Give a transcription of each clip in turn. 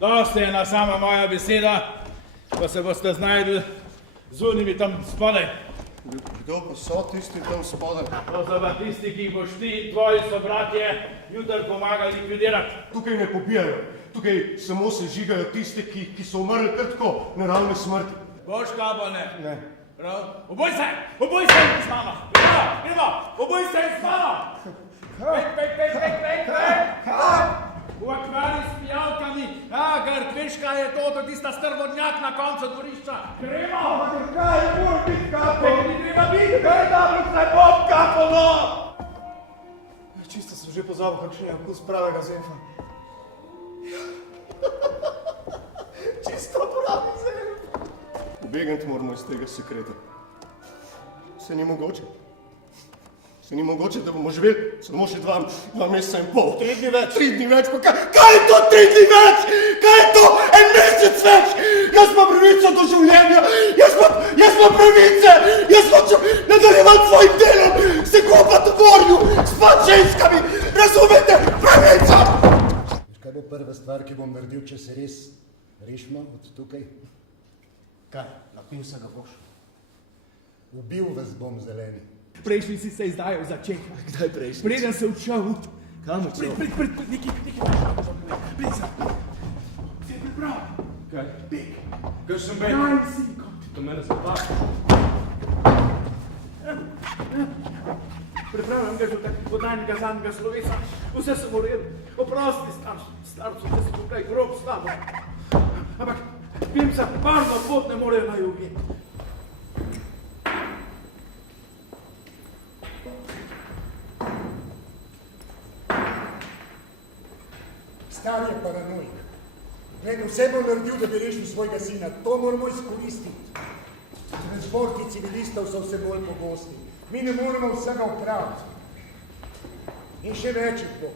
Dosti je ena sama moja beseda, pa se boste znajdli z unimi tam spodaj. Kdo pa so tisti tam spodaj? To so pa tisti, ki jih boš ti, tvoji sobratje, jutri pomagali likvidirati. Tukaj ne pobijajo. Tukaj samo se žigajo tisti, ki so umrli kar tako naravne smrti. Boš kabo ne? Ne. Prav? Oboj se s mama! Gremo! Oboj se s mama! Pek! V akvari s pijavkami, ker veš, kaj je to tista strvodnjak na koncu dvorišča. Gremo! Kaj mora biti kapo? Pek ni treba biti! Kaj dobro se bom kapo, no! Čisto sem že pozabil, kakšen je okus pravega zenfa. Čisto pravi zenf. Ubegati moramo iz tega sekreta. Se ni mogoče. Se ni mogoče, da bomo živeli samo še dva meseca in pol. 3 dni več. 3 dni več, pa kaj je to 3 dni več? Kaj je to 1 mesec več? Jaz imam pravico do življenja, jaz imam pravice, jaz hočem nadaljevati svojim delom, se kopati v morju, spati ženskami, razumete? Pravica! Kaj bo prva stvar, ki bom naredil, če se res rešimo od tukaj? Kaj? Napil se ga boš. Ubil vas bom zeleni. Prejšnji si se izdajal za Čeha. Kdaj prejšnji? Preden se učel. Kam učel? Nekaj. Prid se. Se je pripravil. Kaj? Beg. Kaj sem beg? Kaj si, kot? To mene zapaš. Pripravljam ga že od najnega zadnjega slovesa. Vse sem uredil. Oprosti, starcu, da si tukaj grob s tabo. Ampak, vem se, varno pot ne morejo na jugi. Star je paranoik. Gled, vse bo naredil, da bi rešil svojega sina. To moramo izkoristiti. Transporti civilistov so vse bolj pogosti. Mi ne moramo vsega upraviti. In še več jih bo.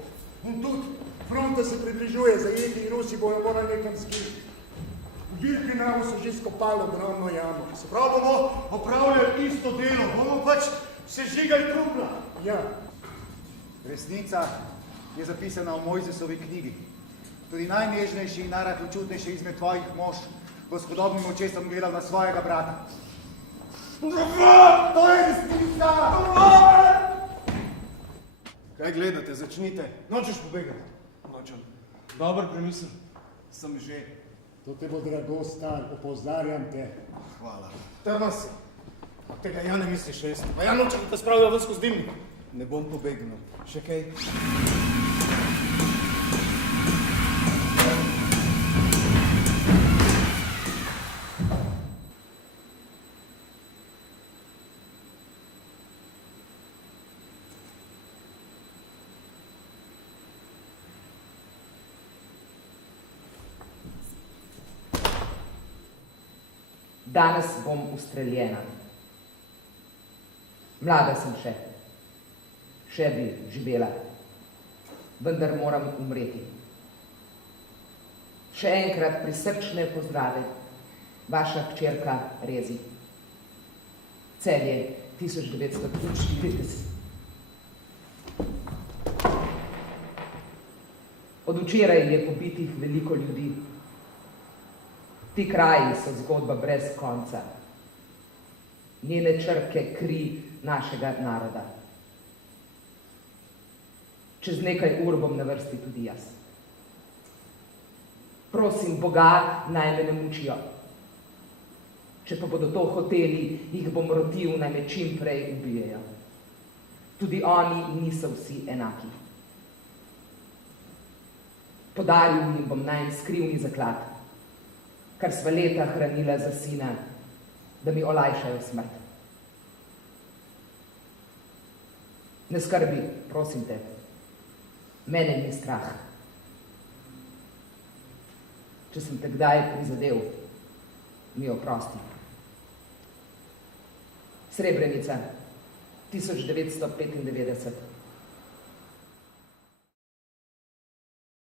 In tudi fronta se približuje, zajeti in Rusi bojo morali nekam skiti. V Birkenau so že skopali ogromno jamo. Se pravi, bomo opravljali isto delo, bomo pač sežigali trupla. Ja, Resnica je zapisana v Mojzesovi knjigi. Tudi najnežnejši in najrahločutnejši izmed tvojih mož bo s hudobnim očesom gledal na svojega brata. to je resnica! Kaj gledate, začnite. Nočeš pobegati? Nočem. Dober premisel. Sem že. To te bo drago stal, opozarjam te. Hvala. Trmas, tega ja ne misliš res. Pa ja nočem, da te spravijo ven skozi dimnik. Ne bom pobegnil. Še kaj? Danes bom ustreljena. Mlada sem še bi živela, vendar moram umreti. Še enkrat prisrčne pozdrave, vaša hčerka Rezi. Celje 1940. Od včeraj je pobitih veliko ljudi. Ti kraji so zgodba brez konca. Njene črke kri našega naroda. Čez nekaj ur bom na vrsti tudi jaz. Prosim Boga, naj me ne mučijo. Če pa bodo to hoteli, jih bom rotil, naj me čim prej ubijejo. Tudi oni niso vsi enaki. Podaril jim bom najin skrivni zaklad, kar sva leta hranila za sina, da mi olajšajo smrt. Ne skrbi, prosim te. Mene ni strah. Če sem te kdaj prizadel, mi oprosti. Srebrenica, 1995.